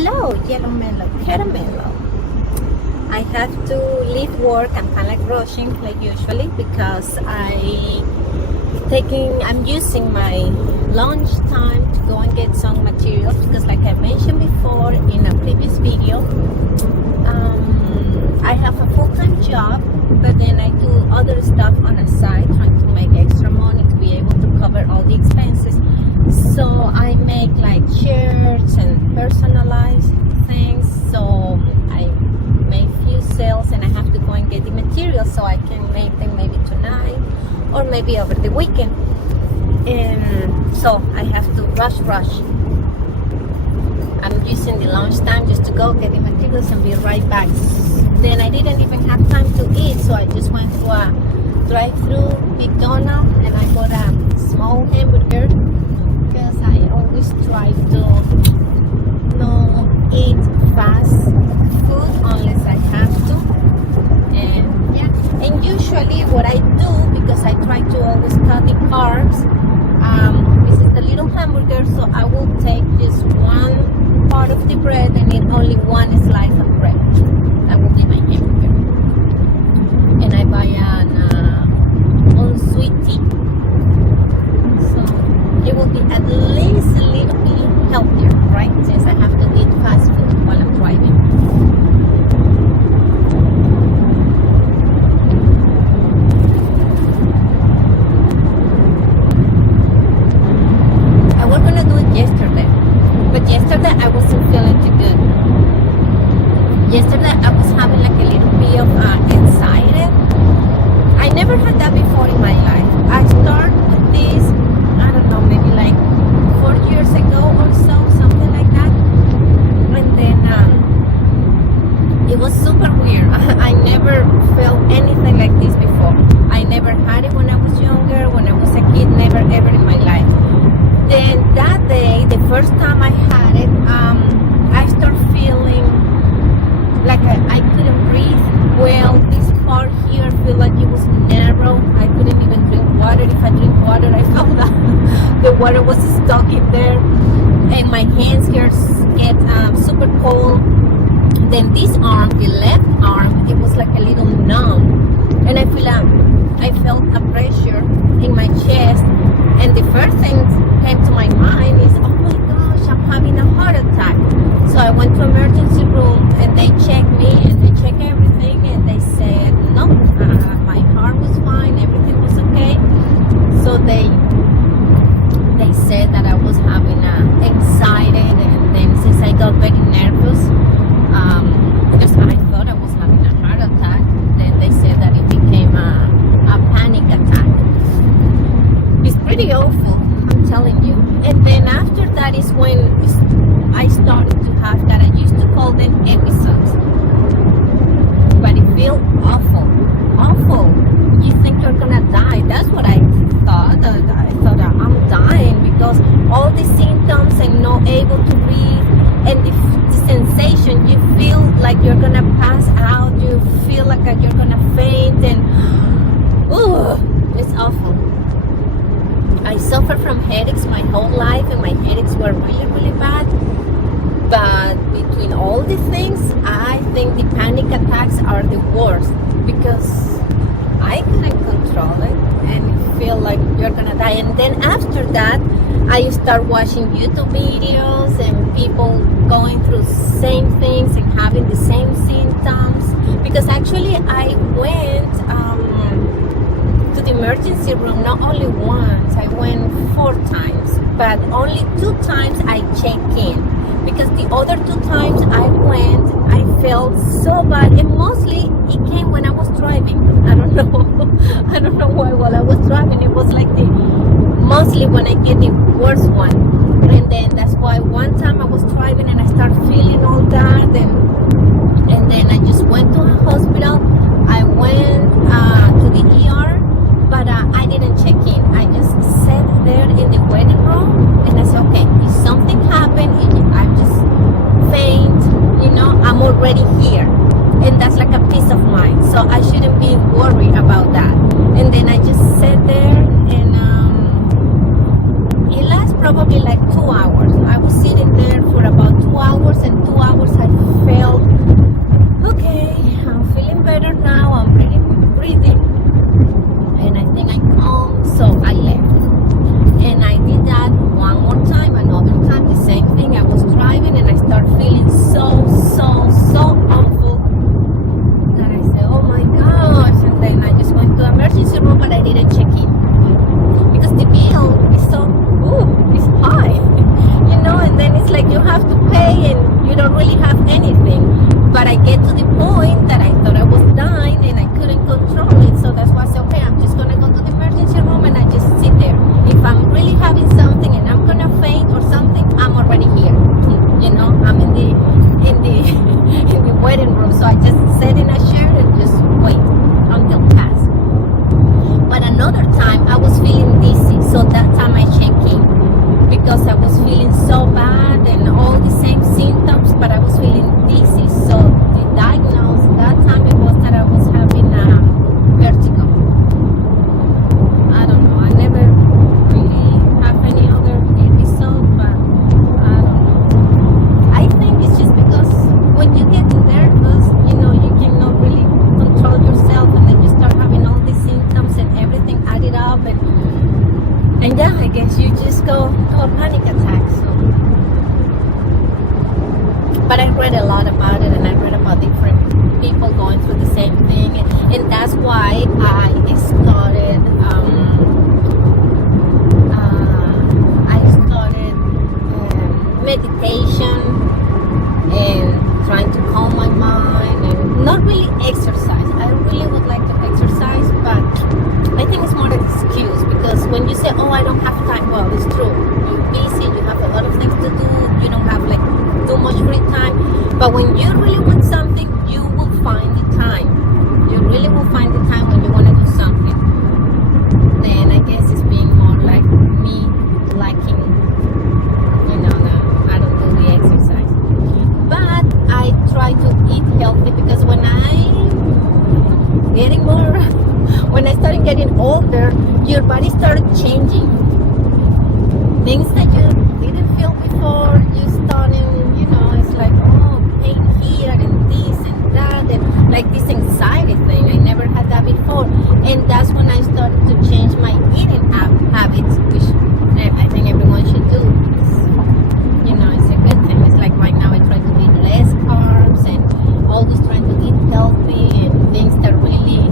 Hello, Yellow Mellow, Caramello. I have to leave work. I'm kind of like rushing like usually because I'm using my lunch time to go and get some materials because like I mentioned before in a previous video, I have a full-time job, but then I do other stuff on the side trying to make extra money to be able to cover all the expenses. So I make like shirts and personalized things, so I make few sales and I have to go and get the materials so I can make them maybe tonight or maybe over the weekend. And so I have to rush. I'm using the lunch time just to go get the materials and be right back. Then I didn't even have time to eat, so I just went to a drive-through McDonald's and I bought a small hamburger because I always try to not eat fast food unless I have to. And yeah, and usually what I do, because I try to always cut the carbs, this is the little hamburger, so I will take just one part of the bread and eat only one slice of bread. That will be my hamburger. And I buy an unsweet tea, so it will be at least a little bit healthier, right? Since I have to eat fast food while I'm driving. I was gonna do it yesterday, but yesterday I wasn't feeling too good. Yesterday I was having like a little bit of anxiety. I never had that before in my life. I started with this, I don't know, maybe like 4 years ago or so, something like that. And then it was super weird. I never felt anything like this before. I never had it when I was younger, when I was a kid, never ever in my life. Then that day, the first time I had it, I started feeling like I couldn't breathe well. This part here feel like it was narrow. I couldn't even drink water. If I drink water, I felt that the water was stuck in there. And my hands here get super cold. Then this arm, the left arm, it was like a little numb. And I felt a pressure in my chest. And the first thing came to my mind is, oh my gosh, I'm having a heart attack. So I went to emergency room and they checked me and they checked everything and they said, no, my heart was fine, everything was okay. So they said that I was having anxiety, and then since I got very nervous, because I thought I was having a heart attack, then they said that it became a panic attack. It's pretty awful, I'm telling you. And then after that is when I started to have that. I used to call them episodes, but it feels awful. You think you're gonna die. That's what I thought. I thought I'm dying because all the symptoms and not able to breathe, and the sensation, you feel like you're gonna pass out. You feel like you're gonna faint, and it's awful. I suffered from headaches my whole life, and my headaches were really, really bad. But between all these things, I think the panic attacks are the worst because I couldn't control it and you feel like you're gonna die. And then after that, I start watching YouTube videos and people going through same things and having the same symptoms. Because actually I went to the emergency room not only once, I went 4 times, but only 2 times I checked in. Because the other 2 times I went, I felt so bad, and mostly it came when I was driving. I don't know why. While I was driving, it was like mostly when I get the worst one. And then that's why one time I was driving and I started feeling all that, and then I just went to a hospital. I went to the ER, but I didn't check in. I just sat there in the waiting room and I said, okay, if something happened, I just faint, I'm already here. And that's like a peace of mind. So I shouldn't be worried about that. And then I just sat there and it lasted probably like 2 hours. I was sitting there for about 2 hours. hours, and 2 hours I felt, okay, I'm feeling better now, I'm breathing, and I think I calm, so I left. And I did that one more time, another time, the same thing. I was driving and I started feeling so awful that I said, oh my gosh. And then I just went to the emergency room, but I didn't check in because the bill is it's high, and then it's like you have to pay and you don't really have anything. But I get to the point that I thought I was dying and I couldn't control it. So that's why I said, okay, I'm just going to go to the emergency room and I just sit there. If I'm really having something and I'm going to faint or something, I'm already here. I'm in the in the waiting room. So I just sat in a chair and just wait until it passed. But another time I was feeling dizzy. So that time I checked in because I was feeling so bad and all the same symptoms, but I was feeling dizzy. So the diagnosis that time it was that I was having vertigo. I don't know. I never really have any other episode, but I don't know. I think it's just because when you get nervous, you cannot really control yourself, and then you start having all these symptoms and everything added up, and yeah, I guess you just go to a panic attack. So, but I read a lot about it, and I read about different people going through the same thing, and that's why I started meditation and trying to calm my mind, and not really exercise. I really would like to exercise, but I think it's more an excuse, because when you say, oh, I don't have time, well, it's true. You're busy, you have a lot of things to do, you don't have too much free time. But when you really want something, you will find the time. You really will find the time when you want to do something. Then I guess it's being more like me liking, I don't do the exercise. But I try to eat healthy, because when I started getting older, your body started changing. Things that you didn't feel before, you started, it's like, oh, pain here and this and that, and like this anxiety thing. I never had that before. And that's when I started to change my eating habits, which I think everyone should do. It's a good thing. It's like right now I try to eat less carbs and always trying to eat healthy and things that really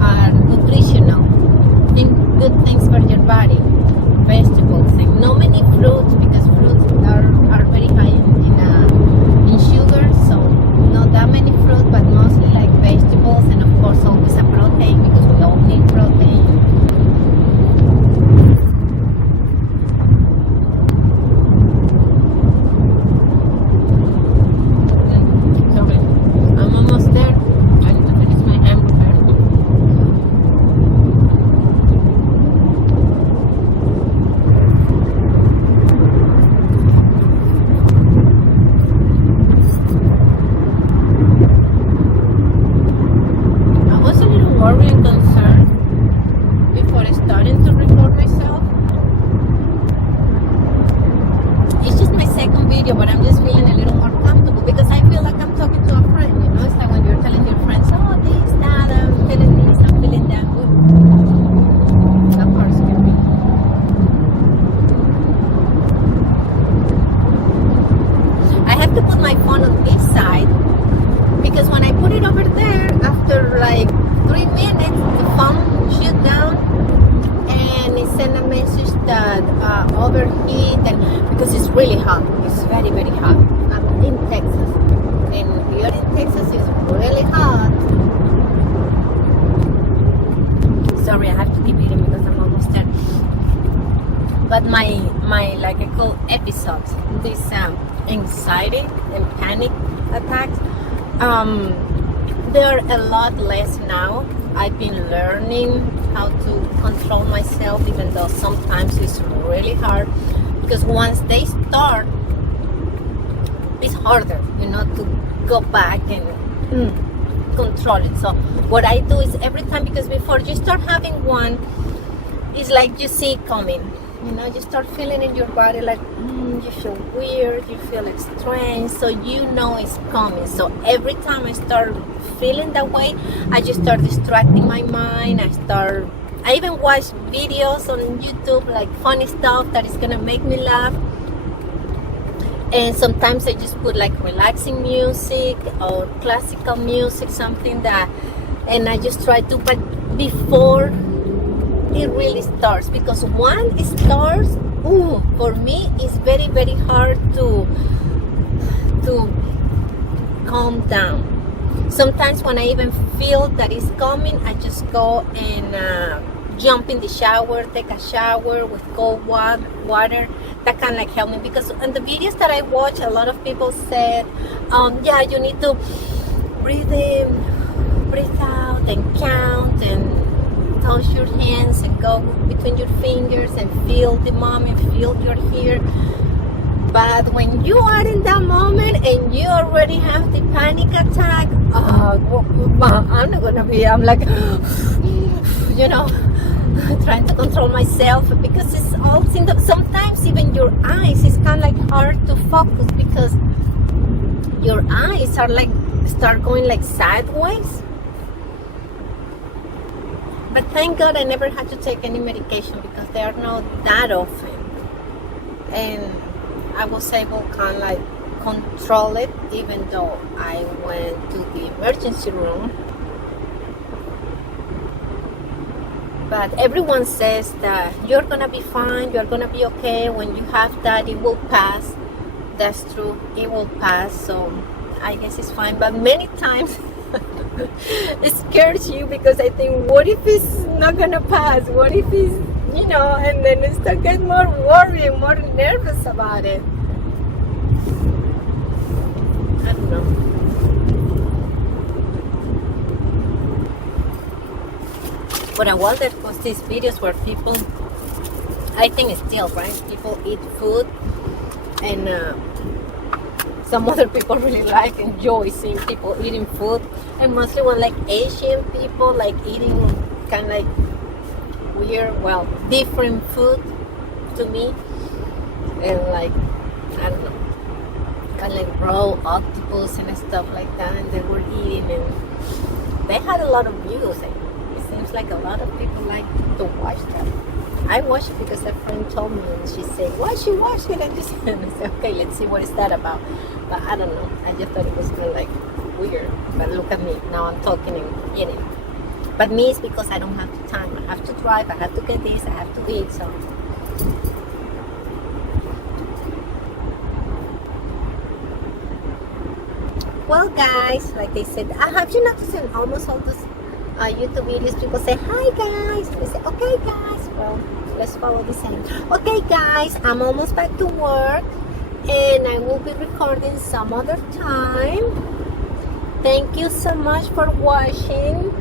are nutritional, good things for your body, vegetables, and not many fruits, because fruits are very high in sugar, so not that many fruits, but mostly like vegetables, and of course always a protein, because we all need protein. But I'm just feeling a little more comfortable, because I feel like I'm talking to a friend, It's like when you're telling your friends, oh, this, that, I'm feeling this, I'm feeling that. Of course, I have to put my phone on this side, because when I put it over there, after like 3 minutes, the phone shut down, and it sent a message that overheat, and because it's really hot. It's very, very hot. I'm in Texas, and here in Texas it's really hot. Sorry, I have to keep eating because I'm almost done. But my like I call episodes, this anxiety and panic attacks, they're a lot less now. I've been learning how to control myself, even though sometimes it's really hard, because once they start, it's harder, to go back and control it. So what I do is every time, because before you start having one, it's like you see it coming, you start feeling in your body like, you feel weird, you feel like strange, so you know it's coming. So every time I start feeling that way, I just start distracting my mind. I even watch videos on YouTube, like funny stuff that is gonna make me laugh. And sometimes I just put like relaxing music or classical music, something that, and I just try to, but before it really starts, because once it starts, for me it's very, very hard to calm down. Sometimes when I even feel that it's coming, I just go and jump in the shower, take a shower with cold water. That can like help me, because in the videos that I watch, a lot of people said, yeah, you need to breathe in, breathe out, and count, and touch your hands and go between your fingers and feel the moment, feel you're here. But when you are in that moment and you already have the panic attack, I'm like, you know, trying to control myself, because it's all sometimes even your eyes is kind of like hard to focus, because your eyes are like start going like sideways. But thank God I never had to take any medication, because they are not that often, and I was able to kind of like control it, even though I went to the emergency room. But everyone says that you're gonna be fine, you're gonna be okay. When you have that, it will pass. That's true, it will pass. So I guess it's fine. But many times it scares you, because I think, what if it's not gonna pass? What if it's, you know, and then I start getting more worried, more nervous about it. I don't know. But I wonder, because these videos where people, I think it's still, right? People eat food, and some other people really like, enjoy seeing people eating food. And mostly when like Asian people like eating kind of like weird, well, different food to me. And like, I don't know, kind of like raw octopus and stuff like that. And they were eating, and they had a lot of views. Seems like a lot of people like to watch that. I watched it because a friend told me, and she said, "Why she watch it?" And I said, "Okay, let's see what is that about." But I don't know. I just thought it was kind of like weird. But look at me now. I'm talking and eating. But me, it's because I don't have the time. I have to drive. I have to get this. I have to eat. So. Well, guys, like they said, have you noticed in almost all those YouTube videos, people say, "Hi guys," we say, "Okay guys." Well, let's follow the same. Okay guys, I'm almost back to work, and I will be recording some other time. Thank you so much for watching.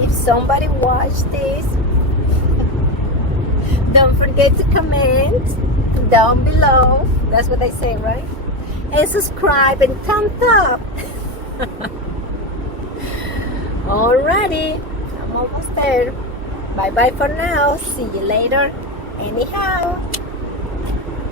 If somebody watched this, don't forget to comment down below. That's what I say, right? And subscribe and thumbs up. Alrighty, I'm almost there. Bye bye for now. See you later. Anyhow.